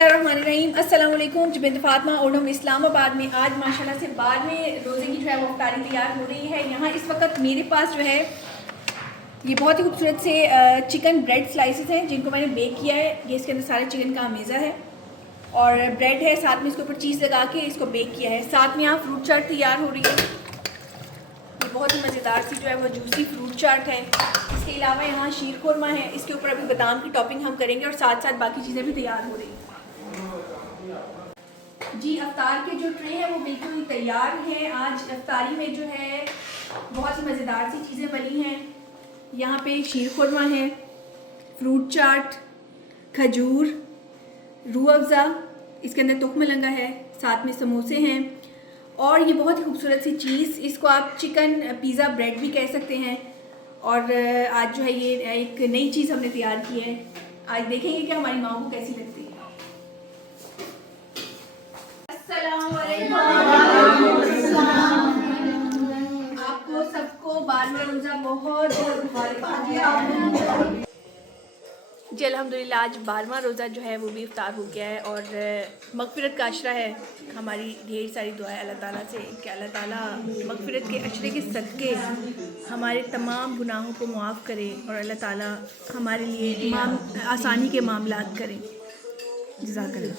रहीम अस्सलाम वालेकुम। बिंत फातिमा और हम इस्लामाबाद में आज माशाल्लाह से बाद में रोज़े की जो है वो इफ्तारी तैयार हो रही है। यहाँ इस वक्त मेरे पास जो है ये बहुत ही खूबसूरत से चिकन ब्रेड स्लाइसेस हैं जिनको मैंने बेक किया है। ये इसके अंदर सारे चिकन का अमेज़ा है और ब्रेड है, साथ में इसके ऊपर चीज़ लगा के इसको बेक किया है। साथ में यहाँ फ्रूट चाट तैयार हो रही है। ये बहुत ही मज़ेदार सी जो है वो जूसी फ्रूट चाट है। इसके अलावा यहाँ शीर खुरमा है, इसके ऊपर अभी बादाम की टॉपिंग हम करेंगे और साथ साथ बाकी चीज़ें भी तैयार हो रही हैं। जी, अफ्तार के जो ट्रे हैं वो बिल्कुल तैयार हैं। आज अफ्तारी में जो है बहुत ही मज़ेदार सी चीज़ें बनी हैं। यहाँ पे शीर खुरमा है, फ्रूट चाट, खजूर, रूह अफ़ज़ा, इसके अंदर तुख मलंगा है, साथ में समोसे हैं और ये बहुत ही खूबसूरत सी चीज़, इसको आप चिकन पिज़्ज़ा ब्रेड भी कह सकते हैं। और आज जो है ये एक नई चीज़ हमने तैयार की है। आज देखेंगे कि हमारी माँ को कैसी लगती है। आपको सबको 12वां रोज़ा बहुत जी अल्हम्दुलिल्लाह। आज 12वां रोज़ा जो है वो भी इफ्तार हो गया है और मग़फ़िरत का अशरा है। हमारी ढेर सारी दुआ है अल्लाह ताला से कि अल्लाह ताला मग़फ़िरत के अशरे के सदक़े हमारे तमाम गुनाहों को मुआफ़ करे और अल्लाह ताला हमारे लिए आसानी के मामलात करें। जज़ाकल्लाह।